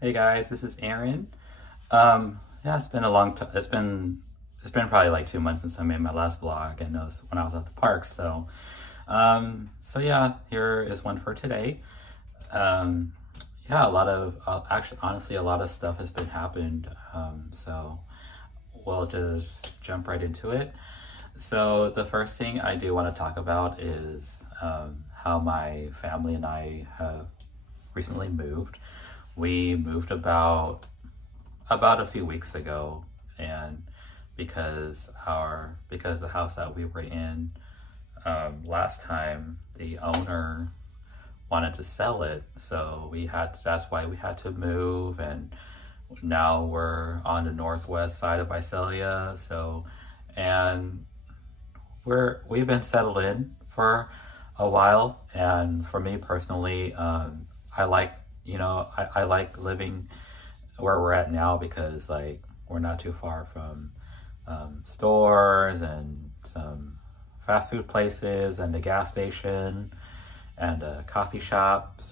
Hey guys, this is Aaron. Yeah, it's been a long time. It's been probably like 2 months since I made my last vlog, and it was when I was at the park. So yeah, here is one for today. Um, yeah, a lot of actually, honestly, a lot of stuff has been happened. So we'll just jump right into it. So the first thing I do want to talk about is how my family and I have recently moved. We moved about a few weeks ago, and because the house that we were in last time, the owner wanted to sell it, so that's why we had to move. And now we're on the northwest side of Visalia, and we've been settled in for a while. And for me personally, I like, I like living where we're at now because like we're not too far from stores and some fast food places and the gas station and a coffee shop.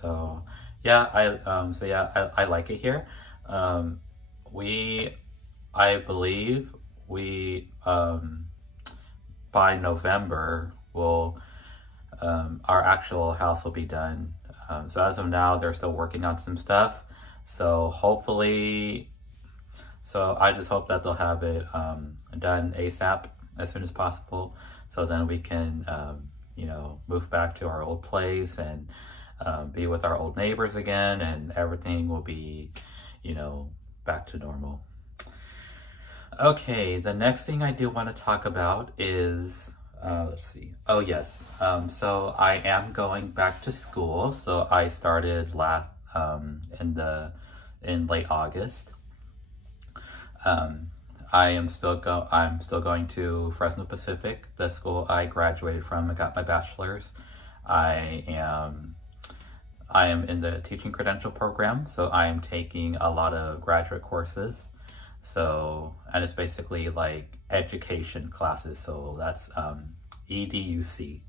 I like it here. Um, we I believe we by November will our actual house will be done. So as of now, they're still working on some stuff. So hopefully, so I just hope that they'll have it done ASAP as soon as possible. So then we can, move back to our old place and be with our old neighbors again, and everything will be, back to normal. Okay, the next thing I do want to talk about is, let's see. Oh, yes. So I am going back to school. So I started in late August. Um, I'm still going to Fresno Pacific, the school I graduated from. I got my bachelor's. I am I am in the teaching credential program, so I am taking a lot of graduate courses. And it's basically like education classes. So that's EDUC.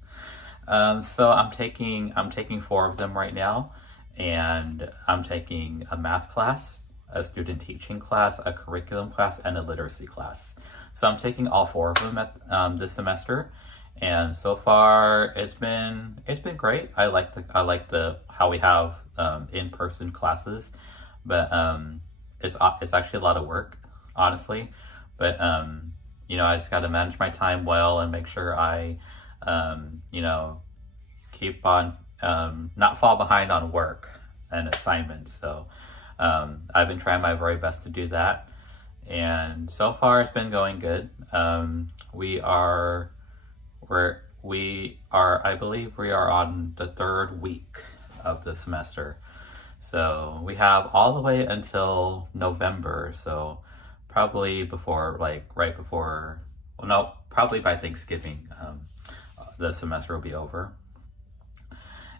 So I'm taking four of them right now, and I'm taking a math class, a student teaching class, a curriculum class, and a literacy class. So I'm taking all four of them at this semester, and so far it's been great. I like the how we have in-person classes, but it's actually a lot of work, honestly. But I just got to manage my time well and make sure I keep on not fall behind on work and assignments. So I've been trying my very best to do that, and so far it's been going good. I believe we are on the third week of the semester. So we have all the way until November. So probably before, like right before, well, no, probably by Thanksgiving, the semester will be over.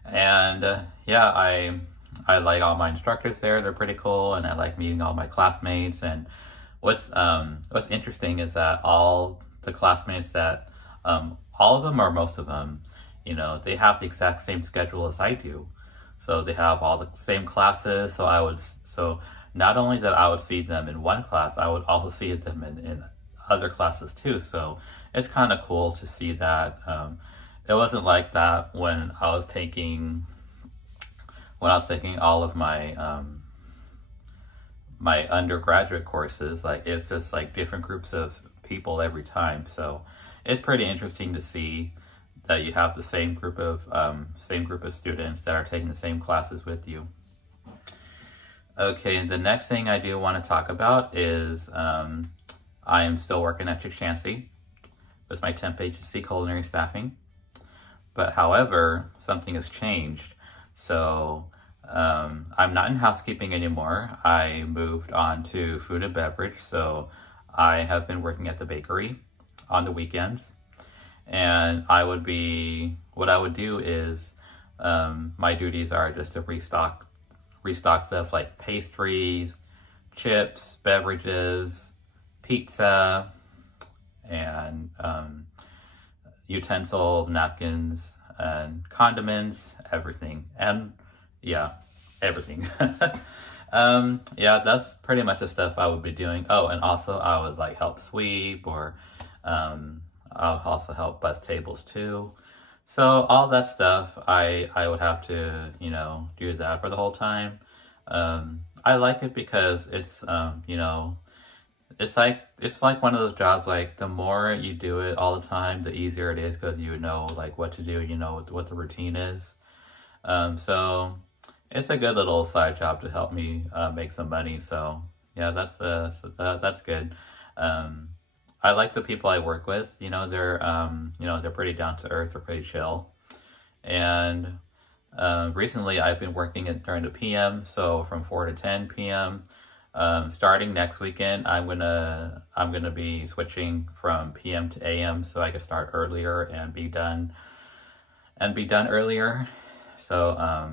And I like all my instructors there. They're pretty cool, and I like meeting all my classmates. And what's interesting is that all the classmates that all of them or most of them, they have the exact same schedule as I do. So they have all the same classes. So not only that I would see them in one class, I would also see them in other classes too. So it's kind of cool to see that. It wasn't like that when I was taking all of my undergraduate courses. Like it's just like different groups of people every time. So it's pretty interesting to see that you have the same group of students that are taking the same classes with you. Okay, the next thing I do want to talk about is I am still working at Chick Shancy with my temp agency, Culinary Staffing. But however, something has changed. So I'm not in housekeeping anymore. I moved on to food and beverage. So I have been working at the bakery on the weekends. And what I would do is, my duties are just to restock stuff like pastries, chips, beverages, pizza, and utensil, napkins, and condiments, everything. And yeah, everything. Yeah, that's pretty much the stuff I would be doing. Oh, and also I would like help sweep, or I'll also help bus tables too. So all that stuff, I would have to, you know, do that for the whole time. I like it because it's, you know, it's like one of those jobs, like the more you do it all the time, the easier it is because you know like what to do, you know what the routine is. So it's a good little side job to help me make some money. So yeah, that's good. Um, I like the people I work with. You know, they're pretty down to earth, they're pretty chill. And recently I've been working during the PM, so from 4 to 10 p.m. Starting next weekend, I'm gonna be switching from PM to AM, so I can start earlier and be done earlier. So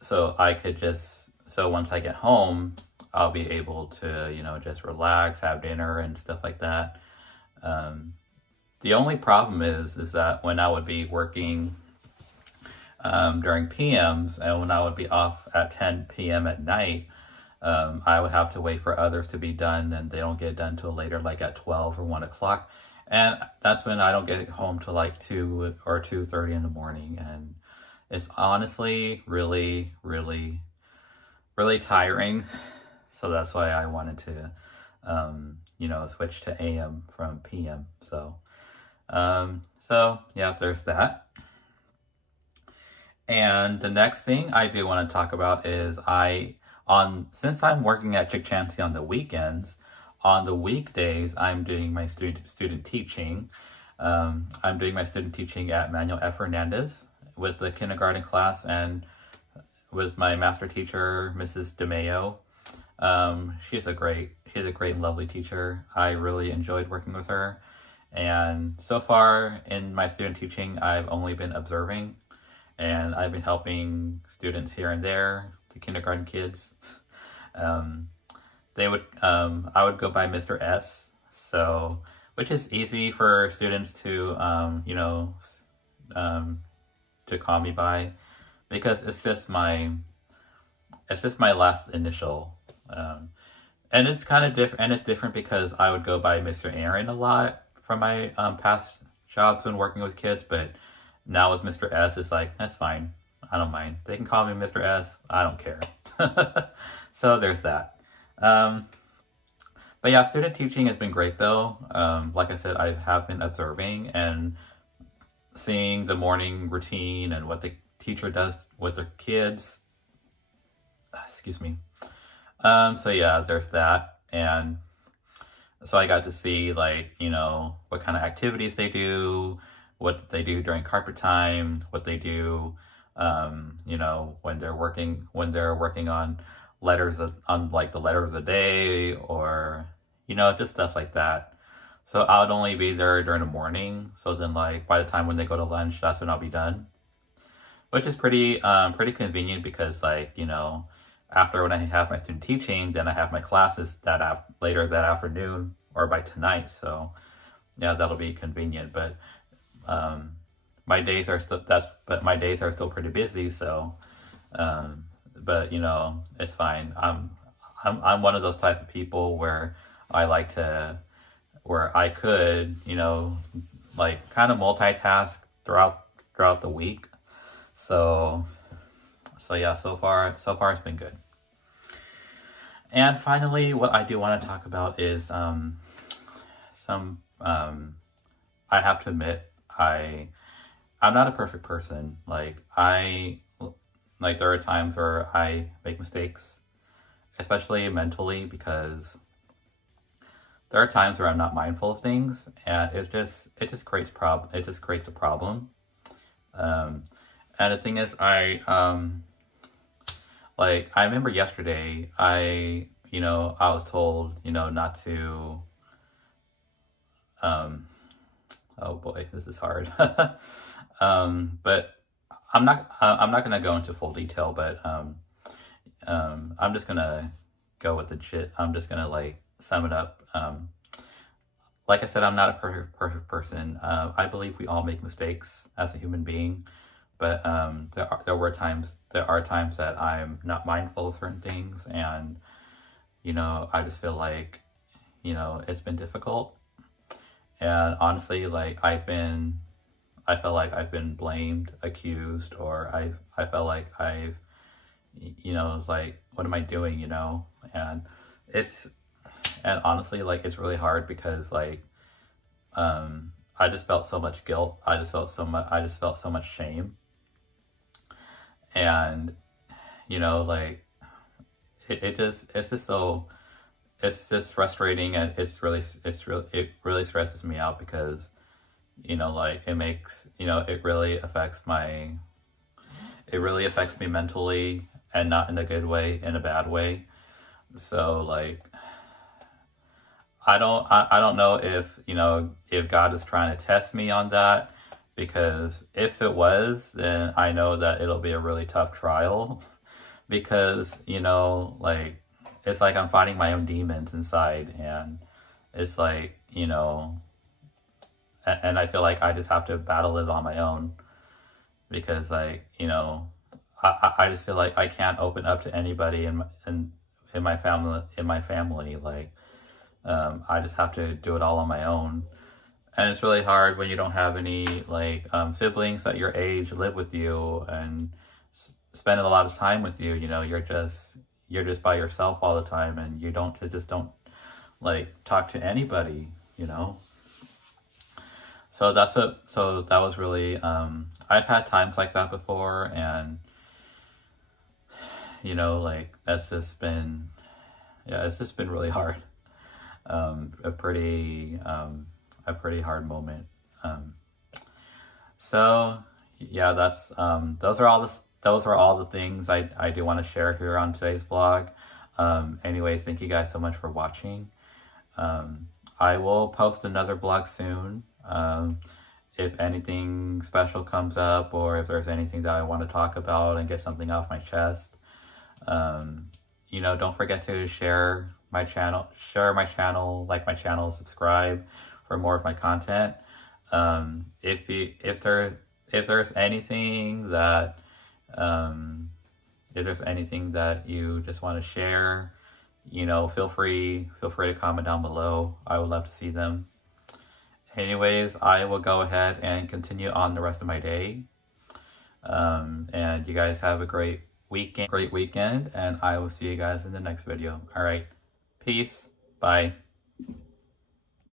so I could just, so once I get home, I'll be able to, you know, just relax, have dinner and stuff like that. Um, the only problem is that when I would be working during PMs and when I would be off at 10 p.m. at night, I would have to wait for others to be done, and they don't get done till later, like at 12 or 1 o'clock. And that's when I don't get home till like 2 or 2:30 in the morning. And it's honestly really, really, really tiring. So that's why I wanted to, you know, switch to AM from PM. So yeah, there's that. And the next thing I do want to talk about is since I'm working at Chick Chansey on the weekends, on the weekdays, I'm doing my student teaching. I'm doing my student teaching at Manuel F. Hernandez with the kindergarten class and with my master teacher, Mrs. DeMayo. She's a great and lovely teacher. I really enjoyed working with her. And so far in my student teaching, I've only been observing, and I've been helping students here and there, the kindergarten kids. I would go by Mr. S, so, which is easy for students to, you know, to call me by, because it's just my last initial. And it's kind of different, and it's different because I would go by Mr. Aaron a lot from my past jobs when working with kids, but now with Mr. S, it's like, that's fine. I don't mind. They can call me Mr. S. I don't care. So there's that. But yeah, student teaching has been great though. Like I said, I have been observing and seeing the morning routine and what the teacher does with their kids. Excuse me. So yeah, there's that. And so I got to see, like, you know, what kind of activities they do, what they do during carpet time, what they do, you know, when they're working on like the letters of the day, or, you know, just stuff like that. So I would only be there during the morning. So then, like, by the time when they go to lunch, that's when I'll be done, which is pretty convenient because, like, you know, after when I have my student teaching, then I have my classes later that afternoon or by tonight. So yeah, that'll be convenient. But my days are still pretty busy. So, but you know, it's fine. I'm one of those type of people where I could, you know, like kind of multitask throughout the week. So yeah, so far it's been good. And finally, what I do want to talk about is I have to admit, I'm not a perfect person. Like there are times where I make mistakes, especially mentally, because there are times where I'm not mindful of things, and it just creates a problem. And the thing is, like, I remember yesterday, I was told, you know, not to, oh boy, this is hard. But I'm not going to go into full detail, but, I'm just going to go with the gist. I'm just going to, like, sum it up. Like I said, I'm not a perfect person. I believe we all make mistakes as a human being. But there are times that I'm not mindful of certain things, and you know, I just feel like, you know, it's been difficult. And honestly, like I felt like I've been blamed, accused, or I felt like you know, it's like, what am I doing, you know? And and honestly, like, it's really hard because like, I just felt so much guilt. I just felt so much shame. And, you know, like, it's just frustrating, and it really stresses me out because, you know, like, it really affects me mentally, and not in a good way, in a bad way. So like, I don't know if, you know, if God is trying to test me on that, because if it was, then I know that it'll be a really tough trial because, you know, like, it's like I'm fighting my own demons inside, and it's like, you know, and I feel like I just have to battle it on my own because, like, you know, I just feel like I can't open up to anybody in my family. Like, I just have to do it all on my own. And it's really hard when you don't have any, like, siblings at your age live with you and spend a lot of time with you. You know, you're just by yourself all the time, and you just don't like talk to anybody, you know. So that was really, I've had times like that before, and, you know, like, it's just been really hard. A pretty hard moment. So yeah, those are all the things I do want to share here on today's vlog. Anyways, thank you guys so much for watching. I will post another vlog soon. If anything special comes up, or if there's anything that I want to talk about and get something off my chest. You know, don't forget to share my channel, like my channel, subscribe for more of my content. If there's anything that you just want to share, you know, feel free to comment down below. I would love to see them. Anyways, I will go ahead and continue on the rest of my day. And you guys have a great weekend, and I will see you guys in the next video. All right, peace, bye.